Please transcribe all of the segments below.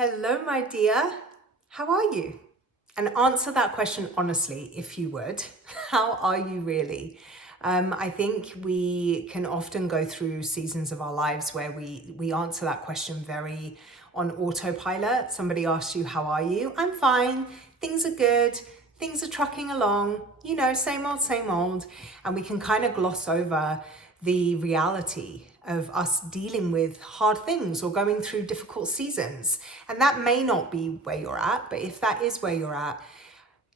Hello, my dear. How are you? And answer that question honestly, if you would. How are you really? I think we can often go through seasons of our lives where we answer that question very on autopilot. Somebody asks you, how are you? I'm fine. Things are good. Things are trucking along. Same old, same old. And we can kind of gloss over the reality of us dealing with hard things or going through difficult seasons. And that may not be where you're at, but if that is where you're at,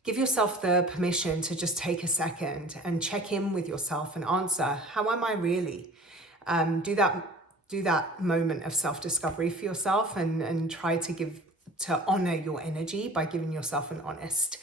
give yourself the permission to just take a second and check in with yourself and answer, how am I really? Do that moment of self-discovery for yourself and try to honor your energy by giving yourself an honest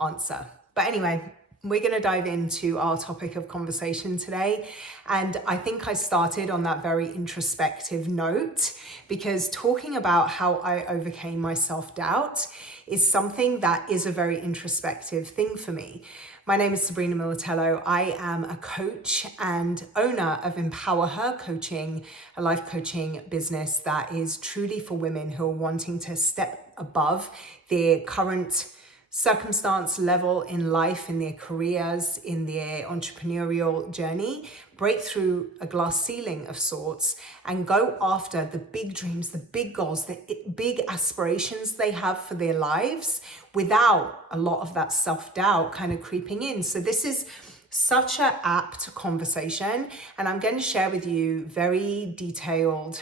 answer. But anyway, we're going to dive into our topic of conversation today. And I think I started on that very introspective note because talking about how I overcame my self-doubt is something that is a very introspective thing for me. My name is Sabrina Militello. I am a coach and owner of Empower Her Coaching, a life coaching business that is truly for women who are wanting to step above their current circumstance level in life, in their careers, in their entrepreneurial journey, break through a glass ceiling of sorts and go after the big dreams, the big goals, the big aspirations they have for their lives without a lot of that self-doubt kind of creeping in. So this is such an apt conversation, and I'm going to share with you very detailed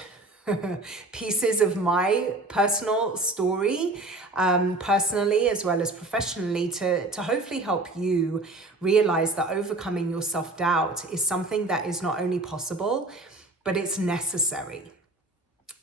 pieces of my personal story, personally as well as professionally, to hopefully help you realize that overcoming your self-doubt is something that is not only possible, but it's necessary.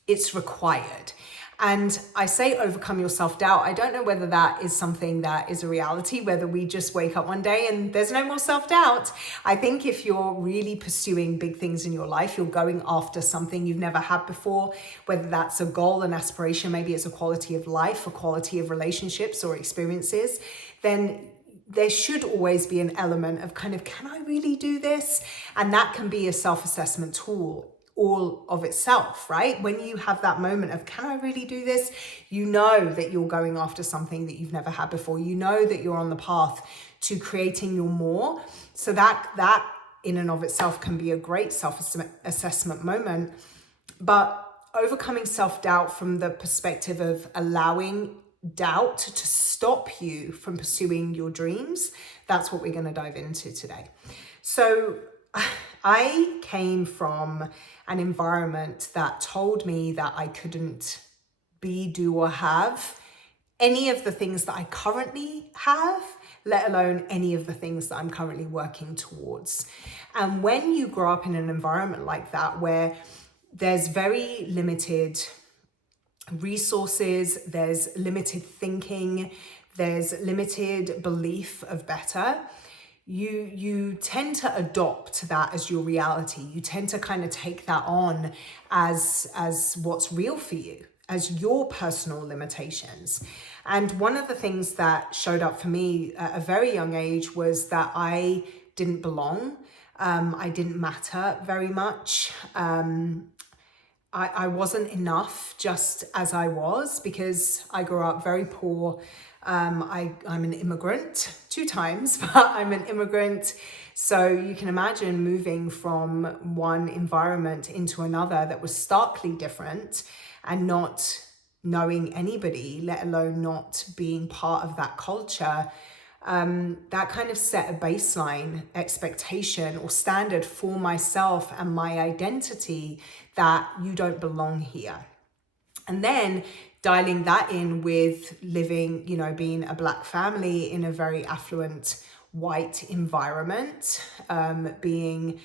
It's required. And I say overcome your self-doubt. I don't know whether that is something that is a reality, whether we just wake up one day and there's no more self-doubt. I think if you're really pursuing big things in your life, you're going after something you've never had before, whether that's a goal, an aspiration, maybe it's a quality of life, a quality of relationships or experiences, then there should always be an element of kind of, can I really do this? And that can be a self-assessment tool all of itself, right? When you have that moment of, can I really do this? You know that you're going after something that you've never had before. You know that you're on the path to creating your more. So that in and of itself can be a great self-assessment moment. But overcoming self-doubt from the perspective of allowing doubt to stop you from pursuing your dreams, that's what we're going to dive into today. So I came from an environment that told me that I couldn't be, do, or have any of the things that I currently have, let alone any of the things that I'm currently working towards. And when you grow up in an environment like that, where there's very limited resources, there's limited thinking, there's limited belief of better, you tend to adopt that as your reality. You tend to kind of take that on as what's real for you, as your personal limitations. And one of the things that showed up for me at a very young age was that I didn't belong. I didn't matter very much. I wasn't enough just as I was, because I grew up very poor. I'm an immigrant 2 times, but I'm an immigrant. So you can imagine moving from one environment into another that was starkly different and not knowing anybody, let alone not being part of that culture. That kind of set a baseline expectation or standard for myself and my identity that you don't belong here. And then dialing that in with living, being a Black family in a very affluent white environment, being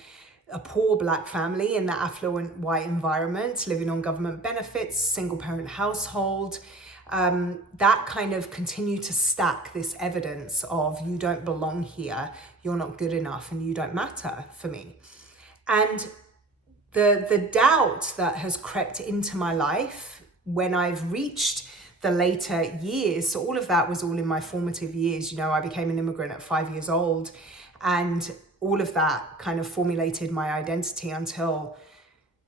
a poor Black family in the affluent white environment, living on government benefits, single parent household, that kind of continued to stack this evidence of you don't belong here, you're not good enough, and you don't matter for me. And the doubt that has crept into my life when I've reached the later years, so all of that was all in my formative years. I became an immigrant at 5 years old, and all of that kind of formulated my identity until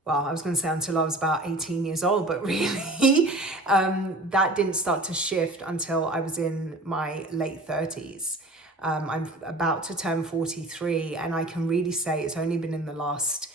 I was about 18 years old, but really That didn't start to shift until I was in my late 30s. I'm about to turn 43, and I can really say it's only been in the last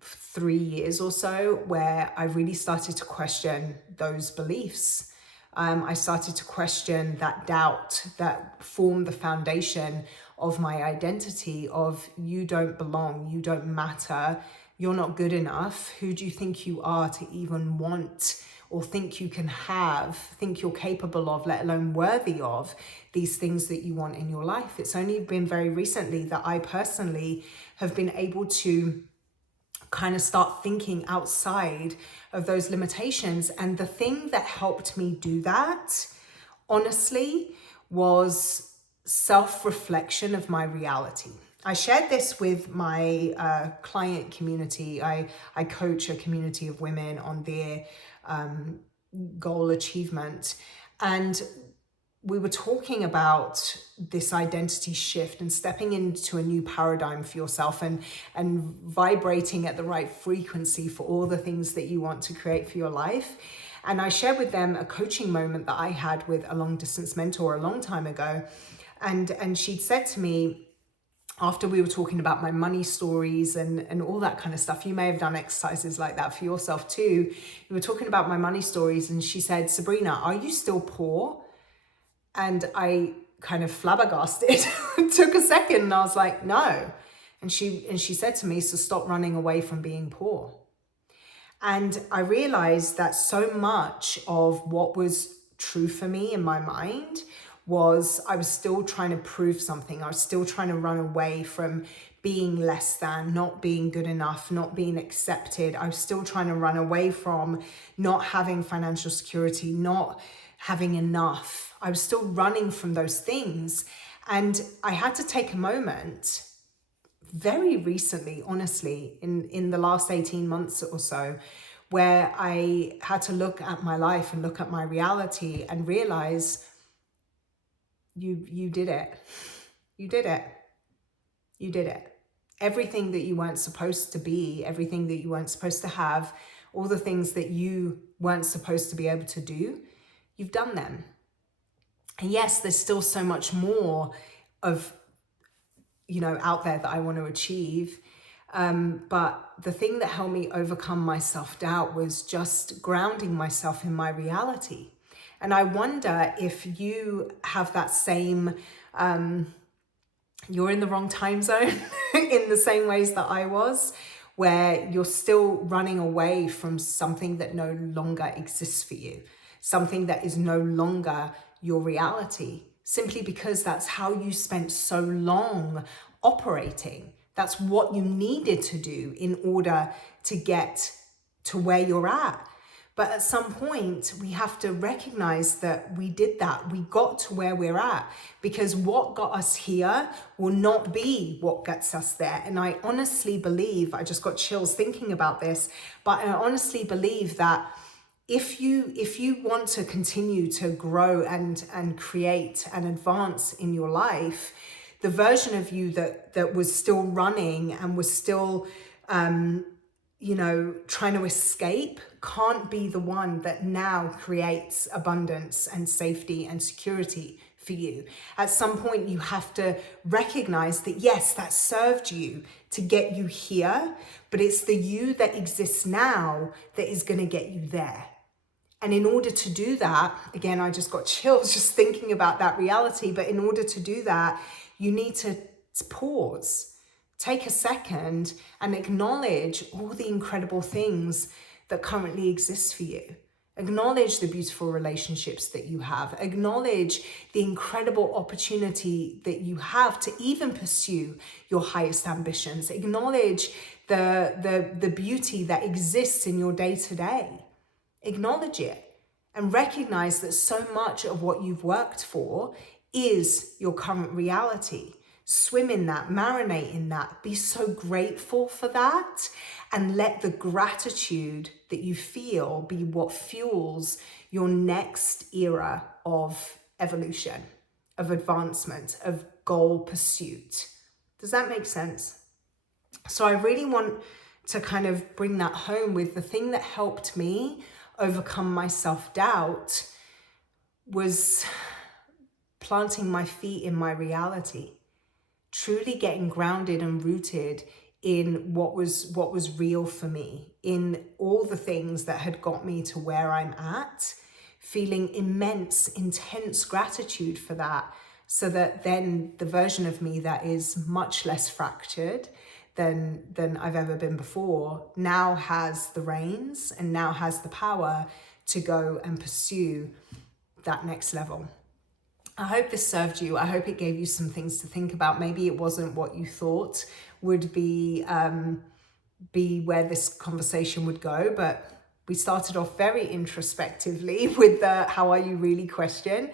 3 years or so where I really started to question those beliefs. I started to question that doubt that formed the foundation of my identity of you don't belong, you don't matter, you're not good enough. Who do you think you are to even want or think you can have, think you're capable of, let alone worthy of these things that you want in your life? It's only been very recently that I personally have been able to kind of start thinking outside of those limitations. And the thing that helped me do that, honestly, was self-reflection of my reality. I shared this with my client community. I coach a community of women on their goal achievement. And we were talking about this identity shift and stepping into a new paradigm for yourself and vibrating at the right frequency for all the things that you want to create for your life. And I shared with them a coaching moment that I had with a long distance mentor a long time ago. And she'd said to me, after we were talking about my money stories and all that kind of stuff, you may have done exercises like that for yourself too. We were talking about my money stories, and she said, Sabrina, are you still poor? And I kind of flabbergasted. It took a second, and I was like, no. And she said to me, so stop running away from being poor. And I realized that so much of what was true for me in my mind was I was still trying to prove something. I was still trying to run away from being less than, not being good enough, not being accepted. I was still trying to run away from not having financial security, not having enough. I was still running from those things. And I had to take a moment very recently, honestly, in the last 18 months or so, where I had to look at my life and look at my reality and realize you did it. You did it. You did it. Everything that you weren't supposed to be, everything that you weren't supposed to have, all the things that you weren't supposed to be able to do, you've done them. And yes, there's still so much more of, out there that I want to achieve. But the thing that helped me overcome my self-doubt was just grounding myself in my reality. And I wonder if you have that same, you're in the wrong time zone in the same ways that I was, where you're still running away from something that no longer exists for you, something that is no longer your reality, simply because that's how you spent so long operating. That's what you needed to do in order to get to where you're at. But at some point, we have to recognize that we did that. We got to where we're at, because what got us here will not be what gets us there. And I honestly believe, I just got chills thinking about this, but I honestly believe that if you want to continue to grow and create and advance in your life, the version of you that was still running and was still trying to escape can't be the one that now creates abundance and safety and security for you. At some point, you have to recognize that, yes, that served you to get you here, but it's the you that exists now that is going to get you there. And in order to do that, again, I just got chills just thinking about that reality. But in order to do that, you need to pause, take a second and acknowledge all the incredible things that currently exist for you. Acknowledge the beautiful relationships that you have. Acknowledge the incredible opportunity that you have to even pursue your highest ambitions. Acknowledge the beauty that exists in your day-to-day. Acknowledge it and recognize that so much of what you've worked for is your current reality. Swim in that, marinate in that, be so grateful for that, and let the gratitude that you feel be what fuels your next era of evolution, of advancement, of goal pursuit. Does that make sense? So I really want to kind of bring that home with the thing that helped me overcome my self-doubt was planting my feet in my reality, truly getting grounded and rooted in what was real for me, in all the things that had got me to where I'm at, feeling immense, intense gratitude for that, so that then the version of me that is much less fractured than I've ever been before now has the reins and now has the power to go and pursue that next level. I hope this served you. I hope it gave you some things to think about. Maybe it wasn't what you thought would be where this conversation would go, but we started off very introspectively with the "how are you really" question.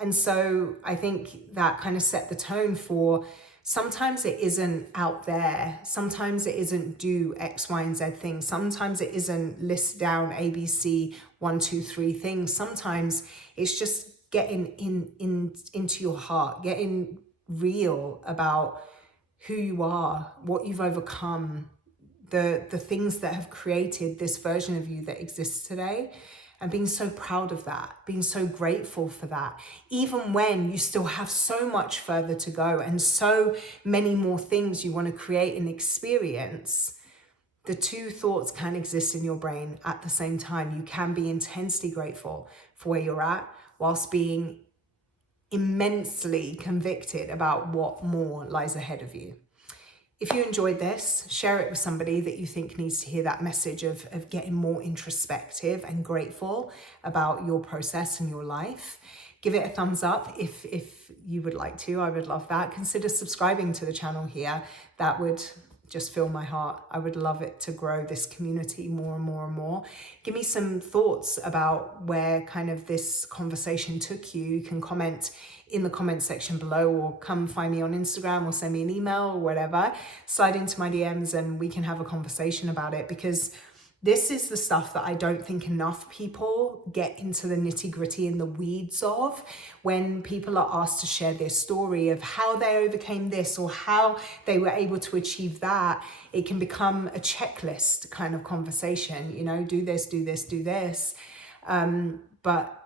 And so I think that kind of set the tone for sometimes it isn't out there. Sometimes it isn't do X, Y, and Z things. Sometimes it isn't list down ABC 1, 2, 3 things. Sometimes it's just getting into your heart, getting real about who you are, what you've overcome, the things that have created this version of you that exists today, and being so proud of that, being so grateful for that, even when you still have so much further to go and so many more things you want to create and experience. The two thoughts can exist in your brain at the same time. You can be intensely grateful for where you're at whilst being immensely convicted about what more lies ahead of you. If you enjoyed this, share it with somebody that you think needs to hear that message of getting more introspective and grateful about your process and your life. Give it a thumbs up if you would like to. I would love that. Consider subscribing to the channel here. That would just fill my heart. I would love it to grow this community more and more and more. Give me some thoughts about where kind of this conversation took you. You can comment in the comment section below, or come find me on Instagram, or send me an email, or whatever. Slide into my DMs and we can have a conversation about it, because this is the stuff that I don't think enough people get into the nitty-gritty and the weeds of. When people are asked to share their story of how they overcame this or how they were able to achieve that, it can become a checklist kind of conversation, you know, do this, do this, do this. But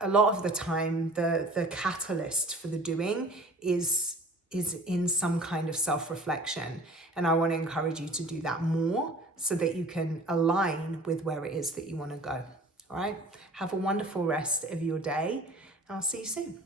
a lot of the time, the catalyst for the doing is in some kind of self-reflection. And I want to encourage you to do that more, so that you can align with where it is that you want to go. All right. Have a wonderful rest of your day. I'll see you soon.